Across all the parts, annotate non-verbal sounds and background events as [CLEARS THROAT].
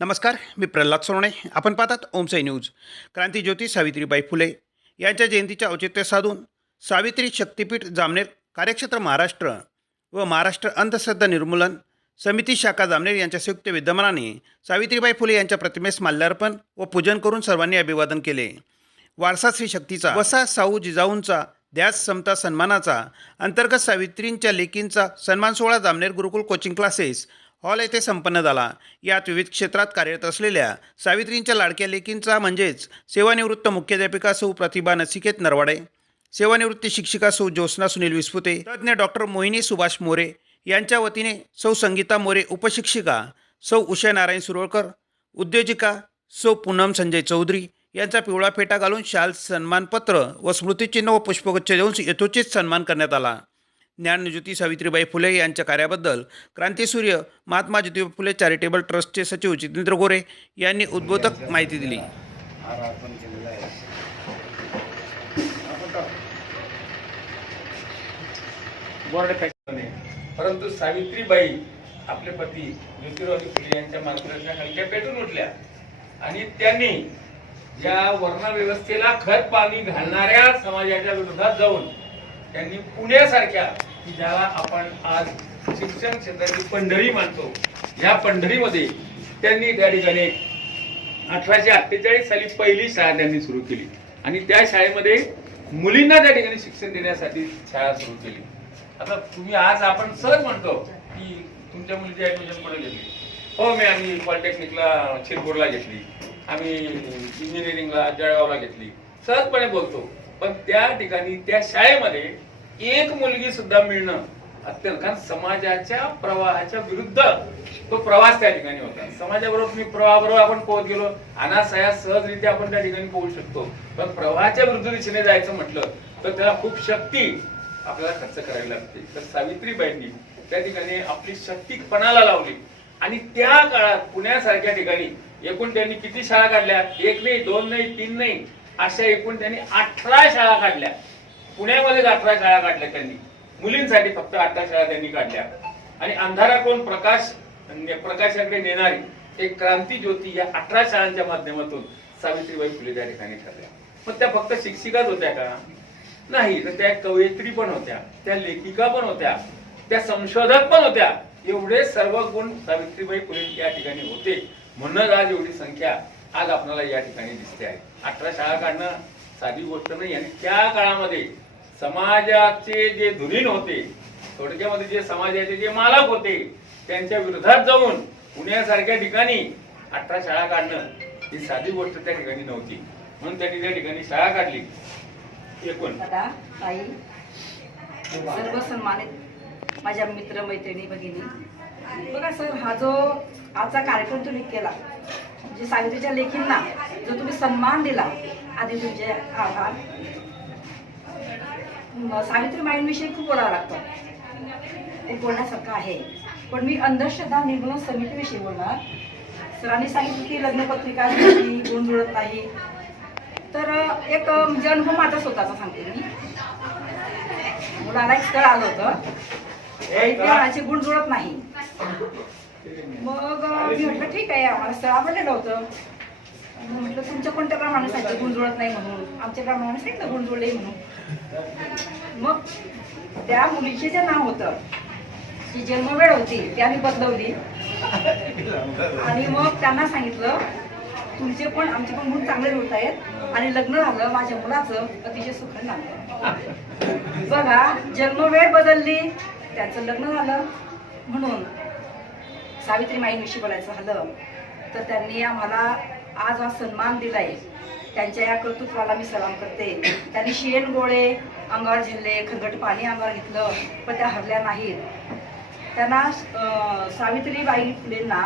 नमस्कार मी प्रल्हाद सोने आपण पाहतात ओमसाई न्यूज. क्रांतीज्योती सावित्रीबाई फुले यांच्या जयंतीच्या औचित्य साधून सावित्री शक्तीपीठ जामनेर कार्यक्षेत्र महाराष्ट्र व महाराष्ट्र अंधश्रद्धा निर्मूलन समिती शाखा जामनेर यांच्या संयुक्त विद्यमानाने सावित्रीबाई फुले यांच्या प्रतिमेस माल्यार्पण व पूजन करून सर्वांनी अभिवादन केले. वारसा श्री शक्तीचा वसा साऊ जिजाऊंचा ध्यास समता सन्मानाचा अंतर्गत सावित्रींच्या लेकींचा सन्मान सोहळा Jamner Gurukul coaching classes hall येथे संपन्न झाला. यात विविध क्षेत्रात कार्यरत असलेल्या सावित्रींच्या लाडक्या लेकींचा म्हणजेच सेवानिवृत्त मुख्याध्यापिका सौ प्रतिभा नसिकेत नरवाडे सेवानिवृत्त शिक्षिका सौ ज्योत्स्ना सुनील विस्पुते तज्ज्ञ डॉक्टर मोहिनी सुभाष मोरे यांच्या वतीने सौ संगीता मोरे उपशिक्षिका सौ उषा नारायण सुरोळकर उद्योजिका सौ पूनम संजय चौधरी यांचा पिवळा फेटा घालून शाल सन्मानपत्र व स्मृतिचिन्ह व पुष्पगुच्छ देऊन यथोचित सन्मान करण्यात आला. ज्ञानज्योती सावित्रीबाई फुले यांच्या कार्याबद्दल क्रांतीसूर्य महात्मा ज्योतिबा फुले चॅरिटेबल ट्रस्टचे सचिव जितेंद्र गोरे यांनी उद्बोधक माहिती दिली. परंतु सावित्रीबाई आपले पती ज्योतिराव फुले यांच्या मार्गदर्शनाखाली त्या पेटून उठल्या. आणि त्यांनी या वर्णव्यवस्थेला खत पाणी घालणाऱ्या समाजाच्या विरोधात जाऊन त्यांनी पुण्यासारख्या की ज्याला आपण आज शिक्षण क्षेत्राची पंढरी मानतो या पंढरीमध्ये त्यांनी त्या ठिकाणी अठराशे अठ्ठेचाळीस साली पहिली शाळा त्यांनी सुरू केली. आणि त्या शाळेमध्ये मुलींना त्या ठिकाणी शिक्षण देण्यासाठी शाळा सुरू केली. आता तुम्ही आज आपण सहज म्हणतो की तुमच्या मुलीची ऍडमिशन कुठे घेतली? हो मी आम्ही पॉलिटेक्निकला शिरपूरला घेतली. आम्ही इंजिनिअरिंगला जळगावला घेतली. सहजपणे बोलतो. पण त्या ठिकाणी त्या शाळेमध्ये एक मुलगी सुद्धा मिळणं अत्यंत कारण समाजाच्या प्रवाहाच्या विरुद्ध तो प्रवास त्या ठिकाणी होता. समाजाबरोबर तुम्ही प्रवाहाबरोबर आपण पोहोच गेलो अनासया सहजरित्या आपण त्या ठिकाणी पोहोचू शकतो. पण प्रवाहाच्या विरुद्ध दिशेने जायचं म्हटलं तर त्याला खूप शक्ती आपल्याला खर्च करावी लागते. तर सावित्रीबाईंनी त्या ठिकाणी आपली शक्ती पणाला लावली. आणि त्या काळात पुण्यासारख्या ठिकाणी एकूण त्यांनी किती शाळा काढल्या? एक नाही दोन नाही तीन नाही. अशा एकूण त्यांनी अठरा शाळा काढल्या. पुण्यामध्येच अठरा शाळा काढल्या त्यांनी. मुलींसाठी फक्त अठरा शाळा त्यांनी काढल्या. आणि अंधारा कोण? प्रकाश म्हणजे प्रकाशाकडे नेणारी. एक क्रांती ज्योती या अठरा शाळांच्या माध्यमातून सावित्रीबाई फुले त्या ठिकाणी ठरल्या. मग त्या फक्त शिक्षिकाच होत्या का? नाही. तर त्या कवयित्री पण होत्या. त्या लेखिका पण होत्या. त्या संशोधक पण होत्या. एवढे सर्व गुण सावित्रीबाई फुले या ठिकाणी होते. म्हणूनच आज एवढी संख्या आज आपल्याला या ठिकाणी दिसते आहे. अठरा शाळा काढणं साधी गोष्ट नाही. आणि त्या काळामध्ये समाजाचे जे धुरीण होते थोडक्यामध्ये जे समाजाचे जे मालक होते त्यांच्या विरोधात जाऊन पुण्यासारख्या ठिकाणी अठरा शाळा काढणं ही साधी गोष्ट त्या ठिकाणी नव्हती. म्हणून त्यांनी त्या ठिकाणी शाळा काढली. एकूण. दादा सर्व सन्मानित माझ्या मित्र मैत्रिणी भगिनी. बघा सर हा जो आजचा कार्यक्रम तुम्ही केला म्हणजे सावित्रीच्या लेखींना जो तुम्ही सन्मान दिला आधी तुमचे आभार. सावित्री माईंविषयी खूप बोलावं लागतं. खूप बोलण्यासारखं आहे. पण मी अंधश्रद्धा निर्मूलन समितीविषयी बोलणार. सरांनी सांगितलं की लग्नपत्रिका गुण जुळत नाही. तर एक म्हणजे अनुभव माझा स्वतःचा सांगते मी. मुलाला एक स्थळ आलं होतं. ते गुण जुळत नाही. मग मी म्हटलं ठीक आहे आम्हाला स्थळ आवडलेलं होतं. म्हटलं तुमच्या कोणत्या प्रमाणे सांगितलं गुण नाही म्हणून? आमच्या प्रमाणे सांगितलं गुण जुळले म्हणून. मग त्या मुलीचे जे नाव होतं जी जन्मवेळ होती ती आम्ही बदलवली. आणि मग त्यांना सांगितलं तुमचे पण आमचे पण गुण चांगले होत आहेत आणि लग्न झालं माझ्या मुलाचं अतिशय सुखद झालं बघा जन्मवेळ बदलली त्याचं लग्न झालं म्हणून. सावित्री बोलायचं झालं तर त्यांनी आम्हाला आज हा सन्मान दिलाय. त्यांच्या या कर्तृत्वाला मी सलाम करते. त्यांनी शेण गोळे अंगावर झेलले खरगट पाणी अंगावर घेतलं पण त्या हरल्या नाहीत. त्यांना सावित्रीबाई फुलेंना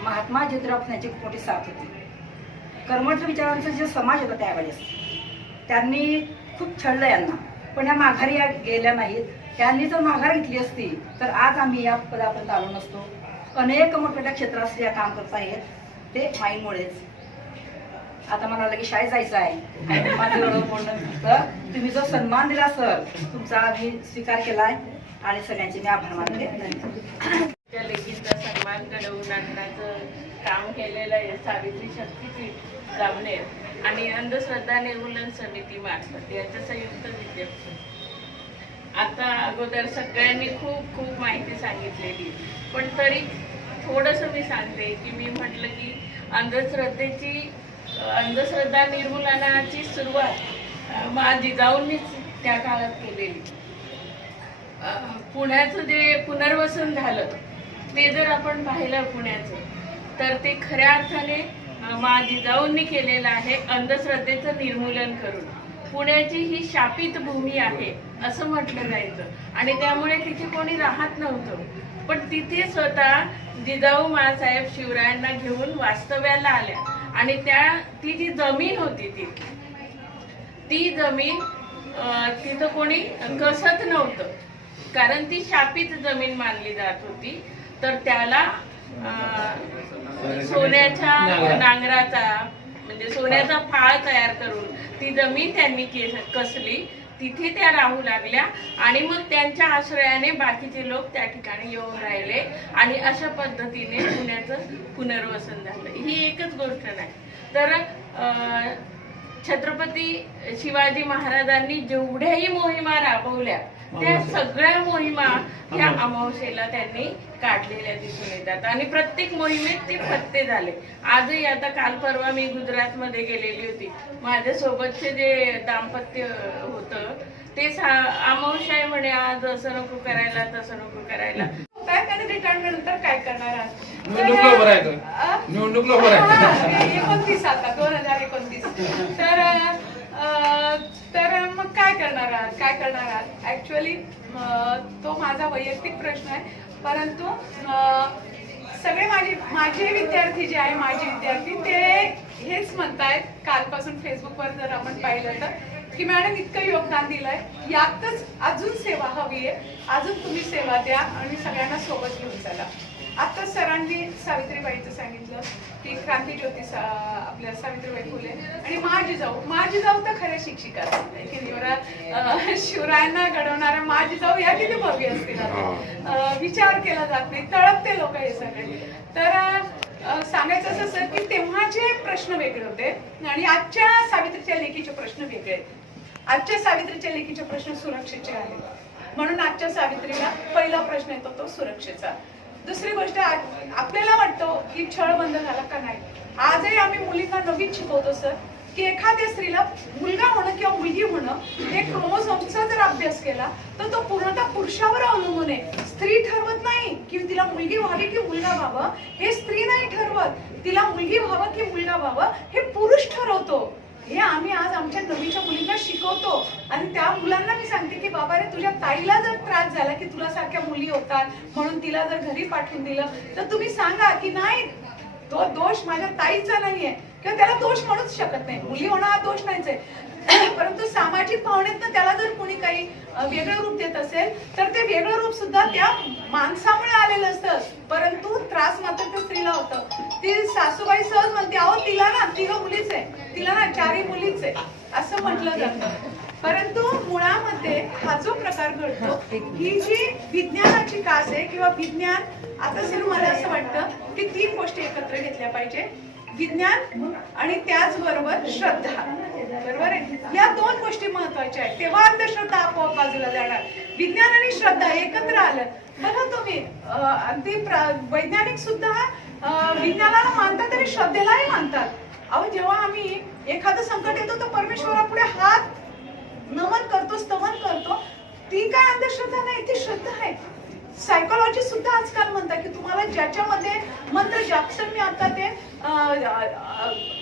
महात्मा ज्योतिराव फुलेंची खूप मोठी साथ होती. कर्मठ विचारांचा जे समाज होता त्यावेळेस त्यांनी खूप छळलं यांना. पण या माघारी या गेल्या नाहीत. त्यांनी जर माघार घेतली असती तर आज आम्ही या पदापर्यंत आलो नसतो अनेक मोठमोठ्या क्षेत्रात स्त्रिया काम करत आहेत. ते माईमुळेच. आता मला लगेच शाळेत जायचं आहे. माझं बोलणं तुम्ही जो सन्मान दिला सर तुमचा आम्ही स्वीकार केलाय. आणि सगळ्यांचे मी आभार मानले धन्यवाद त्या सन्मान घडवून आणण्याचं काम केलेलं आहे सावित्री शक्तीपीठ जामनेर आणि अंधश्रद्धा निर्मूलन समिती मार्फत. याचं संयुक्त विद्यापीठ अगोदर सगळ्यांनी खूप खूप माहिती सांगितलेली. पण तरी थोडंसं मी सांगते की मी म्हटलं की अंधश्रद्धेची अंधश्रद्धा निर्मूलनाची सुरुवात अ, मा जिजाऊंनीच त्या काळात केलेली. पुण्याचं जे पुनर्वसन झालं ते जर आपण पाहिलं पुण्याचं तर ते खऱ्या अर्थाने मा जिजाऊंनी केलेलं आहे अंधश्रद्धेचं निर्मूलन करून. पुण्याची ही शापित भूमी आहे असं म्हटलं जायचं. आणि त्यामुळे तिथे कोणी राहत नव्हतं. पण तिथे स्वतः जिजाऊ माळसाहेब शिवरायांना घेऊन वास्तव्याला आल्या. आणि त्या ती जी जमीन होती ती ती जमीन तिथं कोणी कसत नव्हतं. कारण ती शापित जमीन मानली जात होती. तर त्याला सोन्याच्या नांगराचा म्हणजे सोन्याचा फाळ तयार करून ती जमीन त्यांनी केस- कसली तिथे त्या राहू लागल्या आणि मग त्यांच्या आश्रयाने बाकीचे लोक त्या ठिकाणी येऊन राहिले आणि अशा पद्धतीने पुण्याचं पुनर्वसन झालं. ही एकच गोष्ट नाही. तर अं, छत्रपती शिवाजी महाराजांनी जेवढ्याही मोहिमा राबवल्या त्या सगळ्या मोहिमा ह्या अमावस्येला त्यांनी काढलेल्या दिसून येतात. आणि प्रत्येक मोहिमेत ते फत्ते झाले. आजही आता काल परवा मी गुजरात मध्ये गेलेली होती. माझ्या सोबतचे जे दाम्पत्य होतं ते अमावस्या आहे म्हणे आज असं नको करायला तसं नको करायला. काय आणि रिटायरमेंट नंतर काय करणार आहात निवडणूक एकोणतीस आता दोन हजार एकोणतीस. तर तर मग काय करणार आहात? काय करणार आहात? ऍक्च्युअली तो माझा वैयक्तिक प्रश्न आहे. परंतु सगळे माझे माझे विद्यार्थी जे आहे माझे विद्यार्थी ते हेच म्हणतायत. कालपासून फेसबुकवर जर आपण पाहिलं तर. की मॅडम इतकं योगदान दिलंय. यातच अजून सेवा हवी आहे. अजून तुम्ही सेवा द्या आणि सगळ्यांना सोबत घेऊन चला. आता सरांनी सावित्रीबाईचं सांगितलं की क्रांतीज्योती सा- आपल्या सावित्रीबाई फुले आणि माझी जाऊ माझी जाऊ तर खऱ्या शिक्षिका निवरा- शिवरायांना घडवणाऱ्या माझी जाऊ या किती भव्य असतील. विचार केला जात नाही. तळपते लोक हे सगळे. तर सांगायचं असं सर की तेव्हाचे प्रश्न वेगळे होते आणि आजच्या सावित्रीच्या लेखीचे प्रश्न वेगळे आहेत. आजच्या सावित्रीच्या लेखीचे प्रश्न सुरक्षेचे आहेत. म्हणून आजच्या सावित्रीला पहिला प्रश्न येतो तो सुरक्षेचा. दुसरी गोष्ट आपल्याला वाटतो की छळ बंद झाला का नाही? आजही आम्ही मुलींना नवीन शिकवतो सर की एखाद्या स्त्रीला मुलगा होणं किंवा मुलगी होणं हे क्रोमोझोमचा जर अभ्यास केला तर तो पूर्णतः पुरुषावर अवलंबून आहे. स्त्री ठरवत नाही की तिला मुलगी व्हावी की मुलगा व्हावं हे स्त्री नाही ठरवत. तिला मुलगी व्हावं की मुलगा व्हावं हे पुरुष ठरवतो. हे आम्ही आज आमच्या नवीच्या मुलींना शिकवतो. आणि त्या मुलांना मी सांगते की बाबा रे तुझ्या ताईला जर त्रास झाला की तुला सारख्या मुली होतात म्हणून तिला जर घरी पाठवून दिलं तर तुम्ही सांगा की नाही तो दोष माझ्या ताईचा नाहीये. किंवा त्याला दोष म्हणूच शकत नाही. मुली होणं हा दोष नाहीच आहे. [CLEARS THROAT] परंतु सामाजिक भावनेतनं त्याला जर कोणी काही वेगळं रूप देत असेल तर ते वेगळं रूप सुद्धा त्या माणसामुळे आलेलं असतं. परंतु त्रास मात्र त्या स्त्रीला होतं. ती सासूबाई सहज म्हणते अहो तिला ना तिघ मुलीच आहे. तिला ना चारही मुलीच आहे. असं म्हटलं जातं. परंतु मुळामध्ये हा जो प्रकार घडतो ही जी विज्ञानाची कास आहे किंवा विज्ञान आता सर मला असं वाटतं की तीन गोष्टी एकत्र घेतल्या पाहिजे. विज्ञान आणि त्याचबरोबर श्रद्धा. बरोबर आहे? या दोन गोष्टी महत्त्वाच्या आहेत. तेव्हा अंधश्रद्धा आपोआप बाजूला जाणार. विज्ञान आणि श्रद्धा एकत्र आलं. बघा तुम्ही अगदी वैज्ञानिक सुद्धा विज्ञानाला मानतात आणि श्रद्धेलाही मानतात. अहो जेव्हा आम्ही एखादं संकट येतो तर परमेश्वरापुढे हात नमन करतो स्तवन करतो. ती काय अंधश्रद्धा नाही ती श्रद्धा आहे. सायकोलॉजी सुद्धा आजकाल म्हणतात की तुम्हाला ज्याच्यामध्ये मंत्र जापसन मी आता ते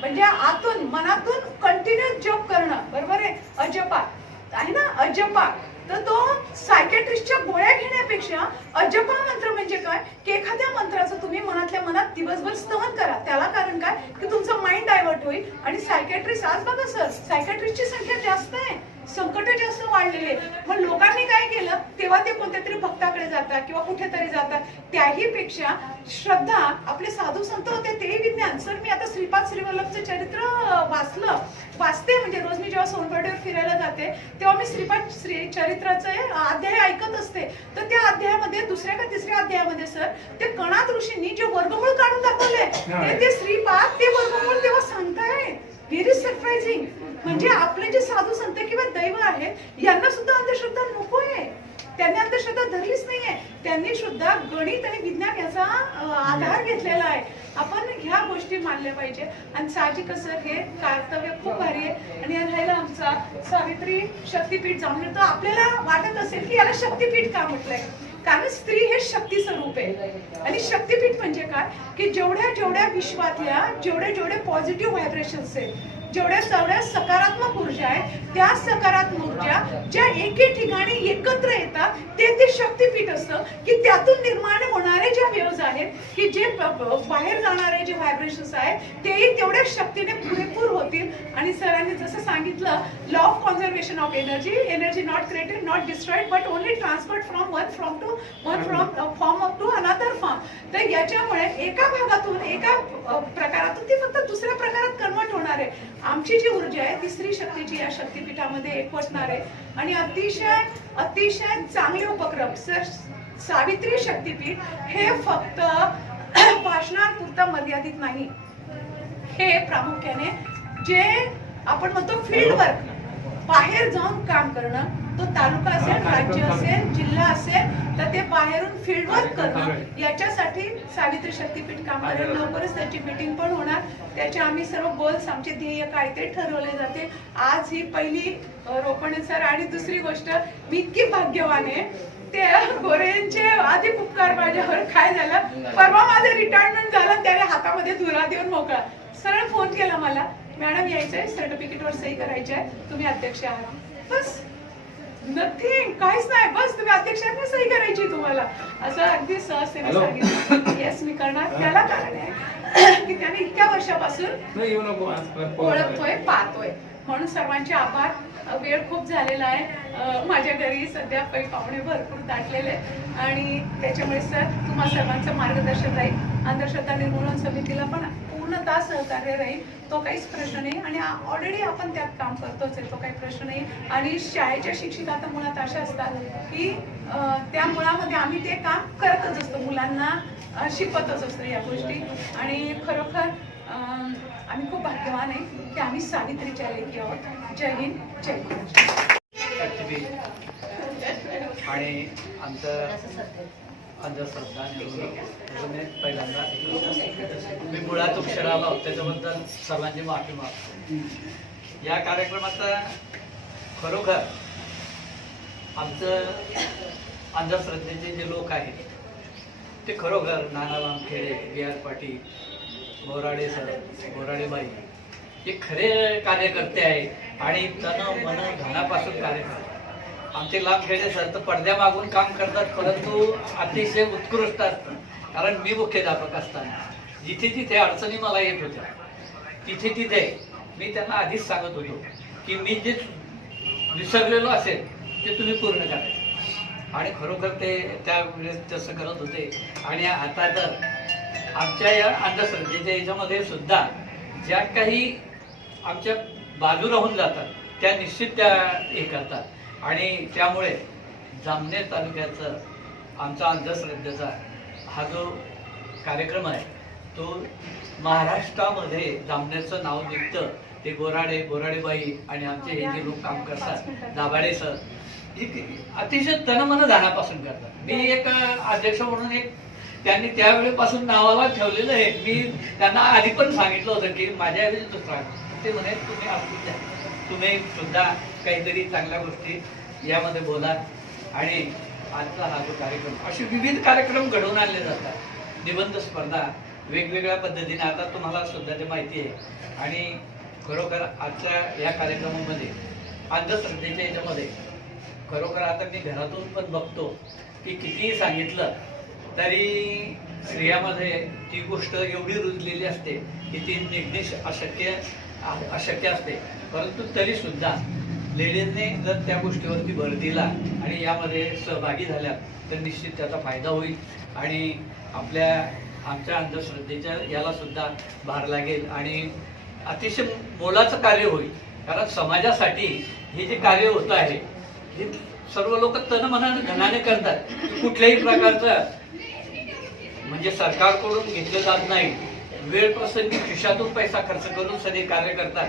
म्हणजे आतून मनातून कंटिन्यू जप करणं. बरोबर आहे? अजपा आहे ना? अजपा तर तो सायकॅट्रिस्टच्या गोळ्या घेण्यापेक्षा अजपा मंत्र म्हणजे काय? की एखाद्या मंत्राचं तुम्ही मनातल्या मनात दिवसभर स्तवन करा. त्याला कारण काय? की तुमचं माइंड डायव्हर्ट होईल. आणि सायकॅट्रिस्ट आज बघा सर सायकॅट्रिस्टची संख्या जास्त आहे. संकट जास्त वाढलेले मग लोकांनी काय केलं? तेव्हा ते कोणत्या तरी भक्ताकडे जातात किंवा कुठेतरी जातात. त्याही पेक्षा श्रद्धा आपले साधू संत होते ते विज्ञान. सर मी आता श्रीपाद श्रीवल्लभचं चरित्र वाचलं. वाचते म्हणजे रोज मी जेव्हा सोनपेठेवर फिरायला जाते तेव्हा मी श्रीपाद श्री चरित्राचं अध्याय ऐकत असते. तर त्या अध्यायामध्ये दुसऱ्या का तिसऱ्या अध्यायामध्ये सर ते कणात ऋषींनी जे वर्गमूळ काढून दाखवले ते ते श्रीपाद ते वर्गमूळ तेव्हा सांगताय व्हेरी सरप्राइझिंग म्हणजे आपले जे साधू संत किंवा दैव आहेत यांना सुद्धा अंधश्रद्धा नको आहे त्यांनी अंधश्रद्धा धरलीच नाहीये. त्यांनी सुद्धा गणित आणि विज्ञान याचा आधार घेतलेला आहे. आपण ह्या गोष्टी मानल्या पाहिजे. आणि साहजिकच सर हे कर्तव्य खूप भारी आहे. आणि राहिला आमचा सावित्री शक्तीपीठ जाऊन. तो आपल्याला वाटत असेल की याला शक्तीपीठ का म्हटलंय? कारण स्त्री हे शक्ती स्वरूप आहे. आणि शक्तीपीठ म्हणजे काय? की जेवढ्या जेवढ्या विश्वातल्या जेवढे जेवढे पॉझिटिव्ह व्हायब्रेशन्स आहेत जेवढ्या जेवढ्या सकारात्मक ऊर्जा आहेत त्या सकारात्मक ऊर्जा ज्या एके ठिकाणी एकत्र येतात ते ते शक्तीपीठ असतं की त्यातून निर्माण होणारे ज्या वेव्ज आहेत की जे बाहेर जाणारे जे आहेत तेही तेवढ्या शक्तीने पुरेपूर होतील. आणि सरांनी जसं सांगितलं law of conservation of energy energy not created not destroyed but only transferred from one from two one from form up to another form तर याच्यामुळे एका भागातून एका प्रकारातून ती फक्त दुसऱ्या प्रकारात कन्वर्ट होणार आहे. आमची जी ऊर्जा आहे ती स्त्री शक्तीची या शक्तीपीठामध्ये एकवटणार आहे. आणि अतिशय अतिशय चांगले उपक्रम सर सावित्री शक्तीपीठ हे फक्त भाषणापुरता मर्यादित नाही. हे प्रामुख्याने जे आपण म्हणतो फील्ड वर्क बाहेर जाऊन काम करणं तो तालुका असेल राज्य असेल जिल्हा असेल तर ते बाहेरून फील्ड वर्क करणं याच्यासाठी सावित्री शक्तीपीठ काम करेल लवकरच त्याची मीटिंग पण होणार. त्याचे आम्ही सर्व गोल्स आमचे ध्येय काय ते ठरवले जाते. आज ही पहिली रोपण सर आणि दुसरी गोष्ट मी इतकी भाग्यवान आहे ते गोरेंचे अधिक उपकार माझ्यावर काय झालं. परवा माझं रिटायरमेंट झालं त्याने हातामध्ये धुरा देऊन मोकळा. सरळ फोन केला मला. मॅडम यायचंय सर्टिफिकेटवर सही करायची आहे. तुम्ही अध्यक्ष आहात. बस नथिंग काहीच नाही. बस तुम्ही अध्यक्षांनी सही करायची तुम्हाला. असं अगदी सहजतेने सांगितलं. येस मी करणार. त्याला कारण आहे की त्याने इतक्या वर्षापासून ओळखतोय पाहतोय. म्हणून सर्वांचे आभार. वेळ खूप झालेला आहे. माझ्या घरी सध्या पै पाहुणे भरपूर दाटलेले आहेत. आणि त्याच्यामुळे सर तुम्हा सर्वांचं मार्गदर्शन राहील. अंधश्रद्धा निर्मूलन समितीला पण पूर्णतः सहकार्य राहील. तो काहीच प्रश्न नाही. आणि ऑलरेडी आपण त्यात काम करतोच आहे. तो काही प्रश्न नाही. आणि शाळेच्या शिक्षिका तर मुळात अशा असतात की त्या मुळामध्ये आम्ही ते काम करतच असतो. मुलांना शिकवतच असतो या गोष्टी. आणि खरोखर आम्ही खूप भाग्यवान आहे की आम्ही सावित्रीच्या लेखी आहोत. जय हिंद जय आणि आमचं अंधश्रद्धा पहिल्यांदा मी मुळात उशिरा आलो त्याच्याबद्दल सर्वांची माफी मागतो. या कार्यक्रमाचा खरोखर आमचं अंधश्रद्धेचे जे लोक आहेत ते खरोखर Nanaram Khede B R Patil Borade sir बोराडेबाई हे खरे कार्यकर्ते आहेत आणि तन मन धनापासून कार्य करतात. आमचे लांब खेळले सर तर पडद्यामागून काम करतात परंतु अतिशय उत्कृष्ट असतं कारण मी मुख्याध्यापक असताना जिथे तिथे अडचणी मला येत होत्या तिथे तिथे मी त्यांना आधीच सांगत होतो की मी जे विसरलेलो असेल ते तुम्ही पूर्ण करायचं आणि खरोखर ते त्यावेळेस तसं करत होते आणि आता तर आमच्या या अंधश्रद्धेच्या याच्यामध्ये सुद्धा ज्या काही आमच्या बाजू राहून जातात त्या निश्चित त्या हे करतात. आणि त्यामुळे जामनेर तालुक्याचं आमचा अंधश्रद्धेचा हा जो कार्यक्रम आहे तो महाराष्ट्रामध्ये जामनेरचं नाव निघतं. ते गोराडे गोराडेबाई आणि आमचे हे जे लोक काम करतात दाभाडे सर हे अतिशय तनमन जाण्यापासून करतात. मी एक अध्यक्ष म्हणून एक त्यांनी त्यावेळेपासून नावाला ठेवलेलं आहे. मी त्यांना आधी पण सांगितलं होतं की माझ्या ऐवजी दुसरा ते म्हणे तुम्ही आपली द्या तुम्ही सुद्धा काहीतरी चांगल्या गोष्टी यामध्ये बोला आणि आजचा हा जो कार्यक्रम असे विविध कार्यक्रम घडवून आणले जातात. निबंध स्पर्धा वेगवेगळ्या पद्धतीने. आता तुम्हाला सुद्धा ते माहिती आहे. आणि खरोखर आजच्या या कार्यक्रमामध्ये अंधश्रद्धेच्या याच्यामध्ये खरोखर आता मी घरातून पण बघतो की कितीही सांगितलं तरी स्त्रियामध्ये ती गोष्ट एवढी रुजलेली असते की ती निघणे अशक्य अशक्य असते. परंतु तरी सुद्धा लेडीजने जर त्या गोष्टीवरती भर दिला आणि यामध्ये सहभागी झाल्या तर निश्चित त्याचा फायदा होईल. आणि आपल्या आमच्या अंधश्रद्धेच्या याला सुद्धा भार लागेल आणि अतिशय मोलाचं कार्य होईल. कारण समाजासाठी हे जे कार्य होत आहे हे सर्व लोक तन मनाने करतात. कुठल्याही प्रकारचं म्हणजे सरकारकडून घेतलं जात नाही. वेळ प्रसंगी खिशातून पैसा खर्च करून सगळे कार्य करतात.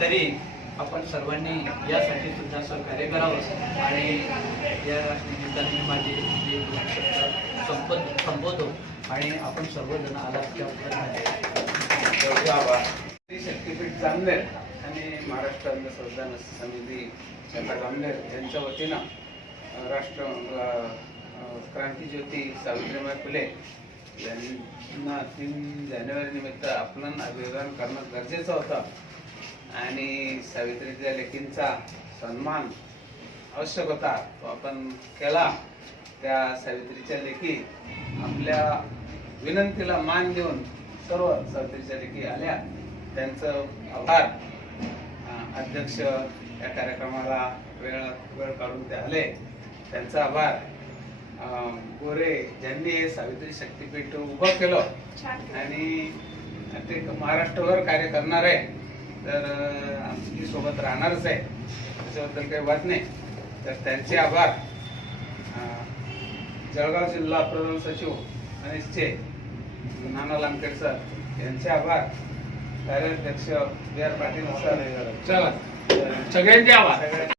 तरी आपण सर्वांनी यासाठी सुद्धा सहकार्य करावं. आणि या निमित्ताने माझे जे संपत संपवतो आणि आपण सर्वजण आला शक्तीपीठ जामनेर आणि महाराष्ट्र अंधश्रद्धा समिती चंद्र जामनेर यांच्या वतीनं राष्ट्र क्रांतीज्योती सावित्रीबाई फुले त्यांना तीन जानेवारी निमित्त आपण अभिवादन करणं गरजेचं होतं. आणि सावित्रीच्या लेखींचा सन्मान आवश्यक होता. तो आपण केला. त्या सावित्रीच्या लेखी आपल्या विनंतीला मान देऊन सर्व सावित्रीच्या लेखी आल्या. त्यांचं आभार. अध्यक्ष या कार्यक्रमाला वेळ वेळ काढून ते आले. त्यांचा आभार. गोरे ज्यांनी हे सावित्री शक्तीपीठ उभं केलं आणि ते महाराष्ट्रभर कार्य करणार आहे तर आमची सोबत राहणारच आहे. त्याच्याबद्दल काही वाद नाही. तर त्यांचे आभार. जळगाव जिल्हा प्रधान सचिव अनिसचे नाना लांबकेड सर यांचे आभार. कार्याध्यक्ष बी आर पाटील सर. चला. सगळ्यांचे आभार.